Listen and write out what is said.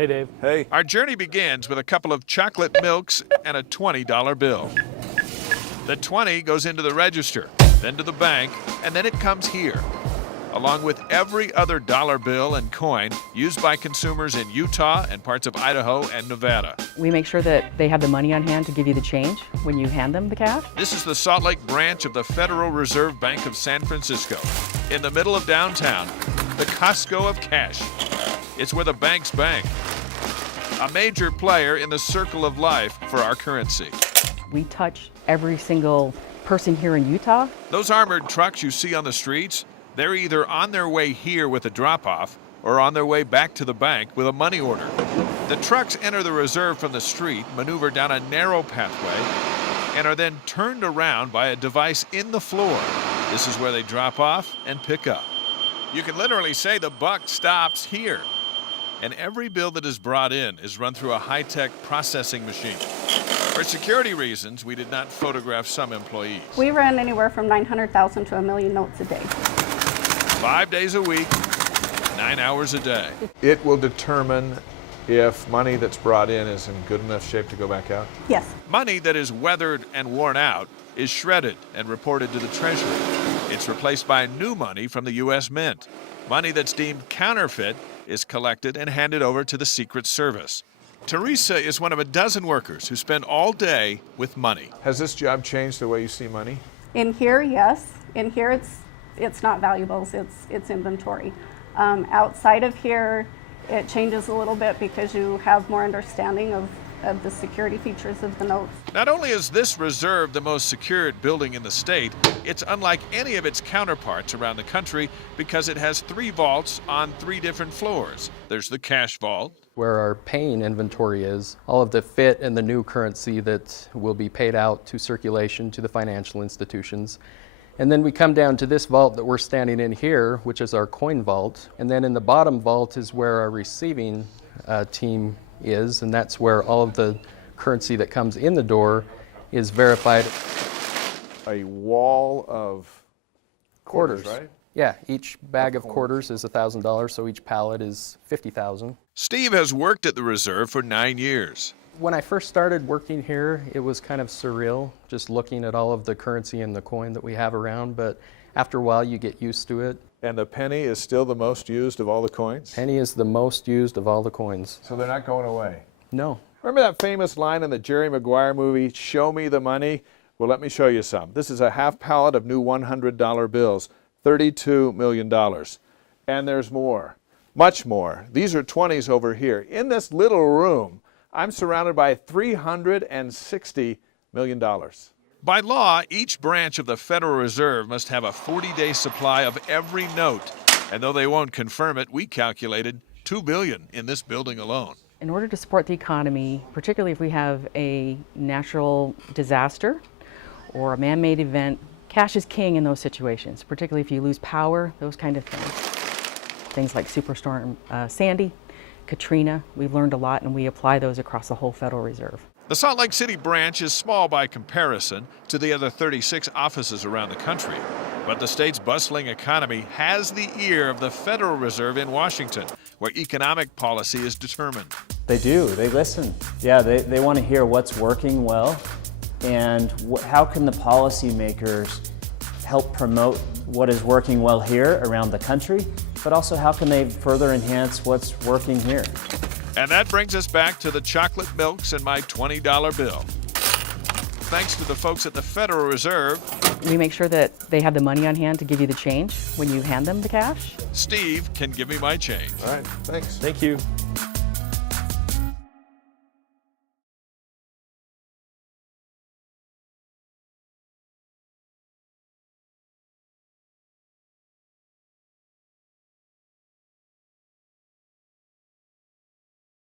Hey, Dave. Hey. Our journey begins with a couple of chocolate milks and a $20 bill. The 20 goes into the register, then to the bank, and then it comes here, along with every other dollar bill and coin used by consumers in Utah and parts of Idaho and Nevada. We make sure that they have the money on hand to give you the change when you hand them the cash. This is the Salt Lake branch of the Federal Reserve Bank of San Francisco, in the middle of downtown, the Costco of cash. It's where the banks bank, a major player in the circle of life for our currency. We touch every single person here in Utah. Those armored trucks you see on the streets, they're either on their way here with a drop-off or on their way back to the bank with a money order. The trucks enter the reserve from the street, maneuver down a narrow pathway, and are then turned around by a device in the floor. This is where they drop off and pick up. You can literally say the buck stops here. And every bill that is brought in is run through a high-tech processing machine. For security reasons, we did not photograph some employees. We run anywhere from 900,000 to 1 million notes a day. 5 days a week, 9 hours a day. It will determine if money that's brought in is in good enough shape to go back out? Yes. Money that is weathered and worn out is shredded and reported to the Treasury. It's replaced by new money from the U.S. Mint. Money that's deemed counterfeit is collected and handed over to the Secret Service. Teresa is one of a dozen workers who spend all day with money. Has this job changed the way you see money? In here, yes. In here, it's not valuables, it's inventory. Outside of here, it changes a little bit because you have more understanding of the security features of the notes. Not only is this reserve the most secured building in the state, it's unlike any of its counterparts around the country because it has 3 vaults on 3 different floors. There's the cash vault, where our paying inventory is, all of the fit and the new currency that will be paid out to circulation to the financial institutions. And then we come down to this vault that we're standing in here, which is our coin vault. And then in the bottom vault is where our receiving team is, and that's where all of the currency that comes in the door is verified. A wall of quarters, right? Yeah, each bag of quarters is $1,000, so each pallet is $50,000. Steve has worked at the reserve for 9 years. When I first started working here, it was kind of surreal, just looking at all of the currency and the coin that we have around, but after a while you get used to it. And the penny is still the most used of all the coins? Penny is the most used of all the coins. So they're not going away? No. Remember that famous line in the Jerry Maguire movie, "Show me the money"? Well, let me show you some. This is a half pallet of new $100 bills, $32 million. And there's more, much more. These are 20s over here. In this little room, I'm surrounded by $360 million. By law, each branch of the Federal Reserve must have a 40-day supply of every note. And though they won't confirm it, we calculated $2 billion in this building alone. In order to support the economy, particularly if we have a natural disaster or a man-made event, cash is king in those situations, particularly if you lose power, those kind of things. Things like Superstorm Sandy, Katrina, we've learned a lot and we apply those across the whole Federal Reserve. The Salt Lake City branch is small by comparison to the other 36 offices around the country. But the state's bustling economy has the ear of the Federal Reserve in Washington, where economic policy is determined. They do, they listen. Yeah, they want to hear what's working well and how can the policymakers help promote what is working well here around the country, but also how can they further enhance what's working here. And that brings us back to the chocolate milks and my $20 bill. Thanks to the folks at the Federal Reserve. We make sure that they have the money on hand to give you the change when you hand them the cash. Steve can give me my change. All right, thanks. Thank you.